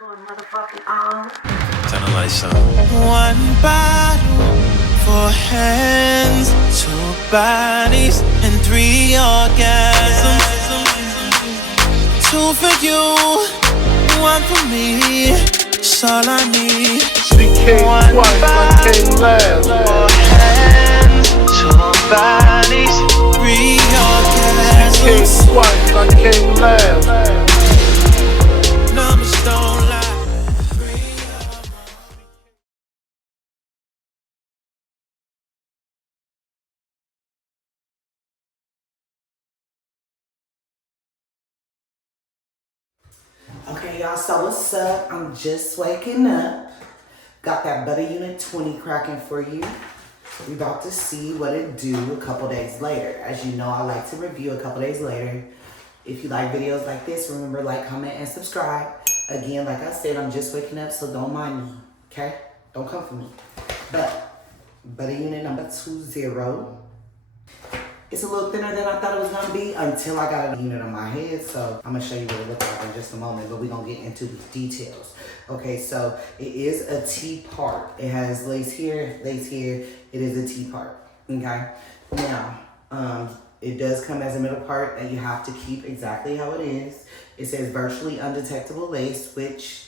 Going motherfucking on. Turn the lights on. One bottle, 4 hands, 2 bodies, and 3 orgasms. 2 for you, 1 for me. That's all I need. She came twice, I came last. 4 hands, 2 bodies, 3 orgasms. She came twice, I came last. Numbers don't lie. Okay, y'all, so what's up? I'm just waking up. Got that Butta Unit 20 cracking for you. We about to see what it do a couple days later. As you know, I like to review a couple days later. If you like videos like this, remember, like, comment, and subscribe. Again, like I said, I'm just waking up, so don't mind me, okay? Don't come for me. But Butta Unit number 20. It's a little thinner than I thought it was gonna be until I got a unit on my head. So I'm gonna show you what it looks like in just a moment, but we're gonna get into the details. Okay, so it is a T part. It has lace here, lace here. It is a T part, okay? Now, it does come as a middle part that you have to keep exactly how it is. It says virtually undetectable lace, which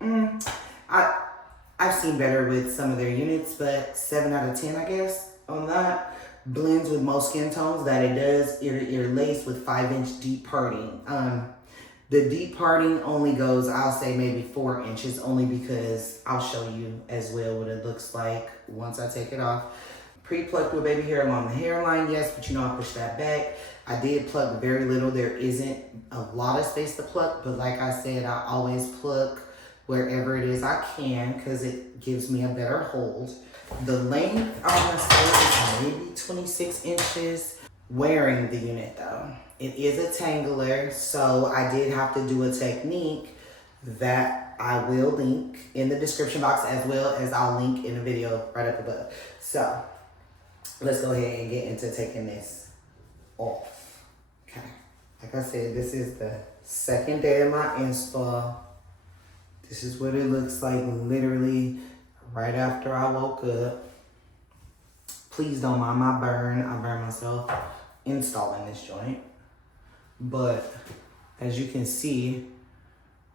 I've seen better with some of their units, but 7 out of 10, I guess, on that. Blends with most skin tones. That it does ear lace with 5-inch deep parting. The deep parting only goes, I'll say maybe 4 inches, only because I'll show you as well what it looks like once I take it off. Pre-plucked with baby hair along the hairline, yes, but you know I push that back. I did pluck very little. There isn't a lot of space to pluck, but like I said, I always pluck wherever it is I can because it gives me a better hold. The length, I want to say, is maybe 26 inches. Wearing the unit though, it is a tangler, so I did have to do a technique that I will link in the description box, as well as I'll link in the video right up above. So let's go ahead and get into taking this off. Okay, like I said, this is the second day of my install. This is what it looks like literally right after I woke up. Please don't mind my burn. I burned myself installing this joint. But as you can see,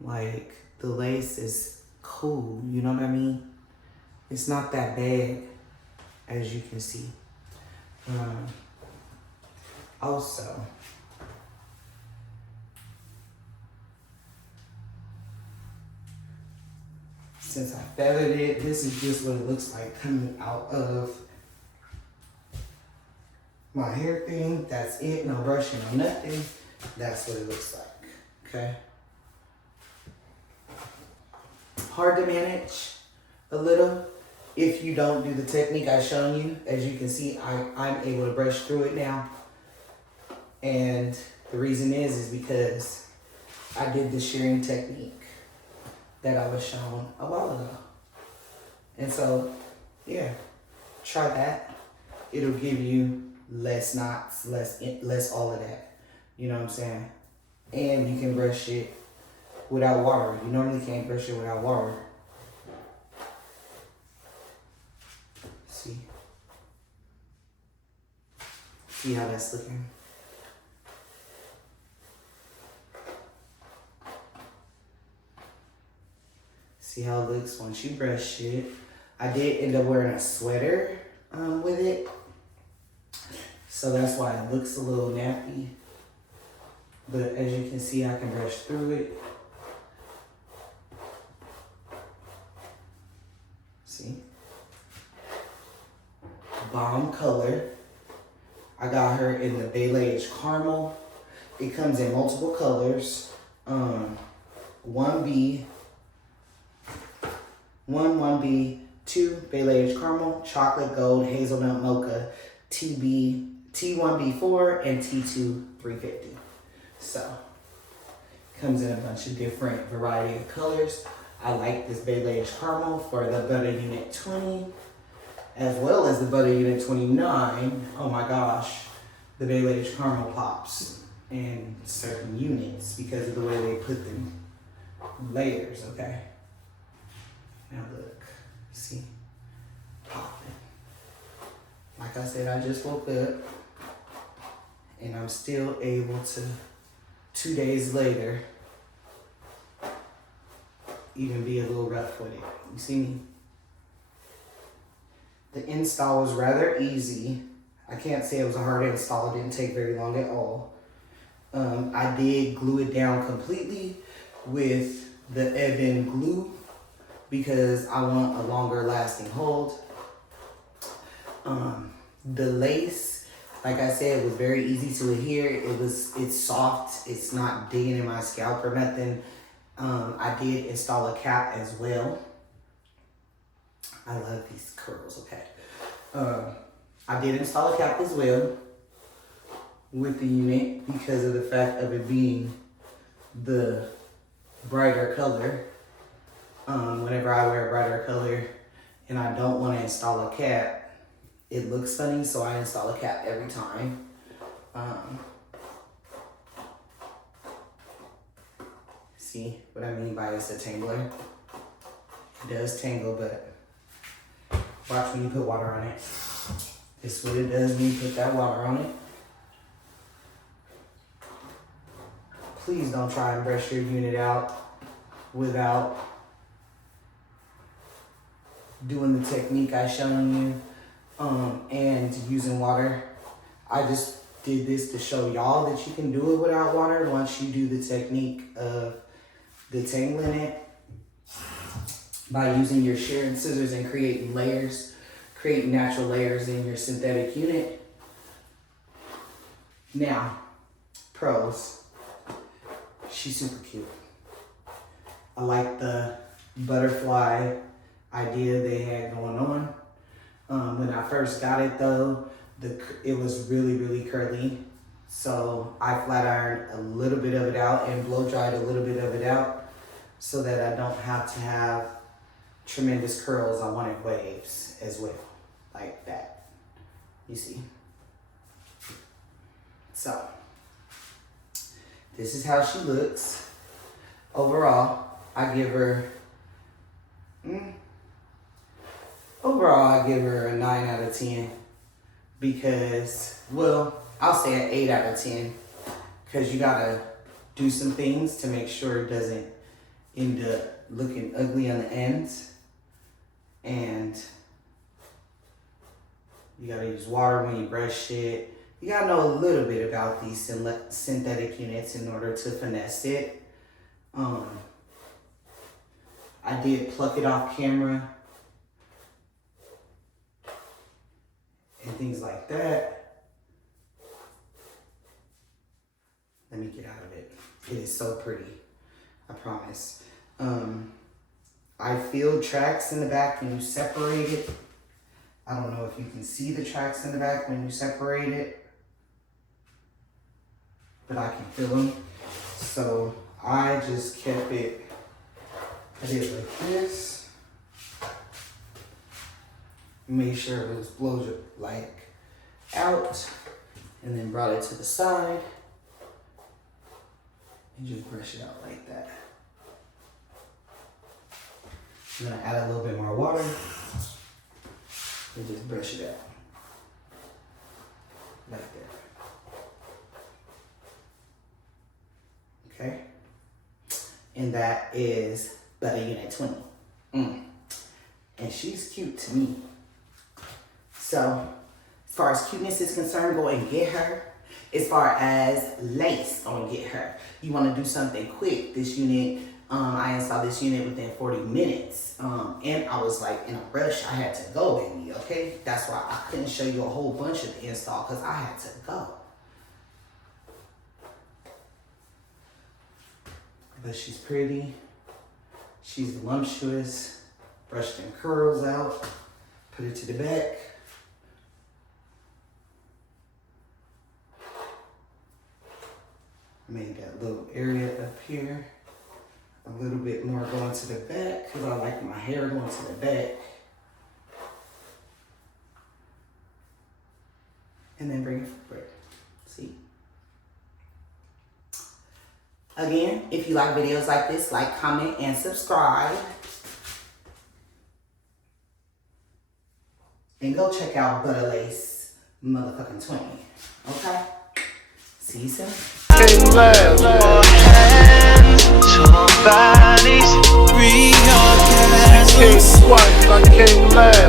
like, the lace is cool. You know what I mean? It's not that bad, as you can see. Also, since I feathered it, this is just what it looks like coming out of my hair thing. That's it. No brushing or nothing. That's what it looks like. Okay. Hard to manage a little if you don't do the technique I've shown you. As you can see, I'm able to brush through it now. And the reason is because I did the shearing technique that I was shown a while ago. And so, yeah, try that. It'll give you less knots, less all of that. You know what I'm saying? And you can brush it without water. You normally can't brush it without water. See how that's looking? See how it looks once you brush it. I did end up wearing a sweater with it. So that's why it looks a little nappy. But as you can see, I can brush through it. See? Bomb color. I got her in the BALAYAGE caramel. It comes in multiple colors. 1B, 1B, 2 BALAYAGE caramel, chocolate gold, hazelnut mocha, T1B4, and T2 350. So, comes in a bunch of different variety of colors. I like this BALAYAGE caramel for the Butta Unit 20, as well as the Butta Unit 29. Oh my gosh, the BALAYAGE caramel pops in certain units because of the way they put them. layers, okay? Now look, see, popping. Like I said, I just woke up and I'm still able to, 2 days later, even be a little rough with it. You see me? The install was rather easy. I can't say it was a hard install. It didn't take very long at all. I did glue it down completely with the EBIN glue because I want a longer lasting hold. The lace, like I said, was very easy to adhere. It's soft. It's not digging in my scalp or nothing. I did install a cap as well. I love these curls, okay. I did install a cap as well with the unit because of the fact of it being the brighter color. Whenever I wear a brighter color and I don't want to install a cap, it looks funny, so I install a cap every time. See what I mean by it's a tangler? It does tangle, but watch when you put water on it. This is what it does when you put that water on it. Please don't try and brush your unit out without doing the technique I shown you and using water. I just did this to show y'all that you can do it without water once you do the technique of detangling it by using your shear and scissors and creating layers, creating natural layers in your synthetic unit. Now, pros. She's super cute. I like the butterfly idea they had going on. When I first got it though, it was really, really curly. So I flat ironed a little bit of it out and blow dried a little bit of it out so that I don't have to have tremendous curls. I wanted waves as well, like that. You see? So, this is how she looks. Overall, I give her, a 9 out of 10 because, well, I'll say an 8 out of 10 because you gotta do some things to make sure it doesn't end up looking ugly on the ends. And you gotta use water when you brush it. You gotta know a little bit about these synthetic units in order to finesse it. I did pluck it off camera and things like that. Let me get out of it. It is so pretty, I promise. I feel tracks in the back when you separate it. I don't know if you can see the tracks in the back when you separate it, but I can feel them. So I just kept it, I did it like this. Made sure it was blow like out, and then brought it to the side and just brush it out like that. I'm gonna add a little bit more water and just brush it out like that. Okay, and that is Butta Unit 20. And she's cute to me. So, as far as cuteness is concerned, go and get her. As far as lace, go and get her. You want to do something quick. This unit, I installed this unit within 40 minutes. And I was like in a rush. I had to go, baby, okay? That's why I couldn't show you a whole bunch of the install because I had to go. But she's pretty. She's voluptuous. Brush them curls out. Put it to the back. Made that little area up here a little bit more going to the back because I like my hair going to the back. And then bring it forward. See? Again, if you like videos like this, like, comment, and subscribe. And go check out Butta Lace motherfucking 20. Okay? See you soon. Came last. Hands to bodies, Came twice, I came last.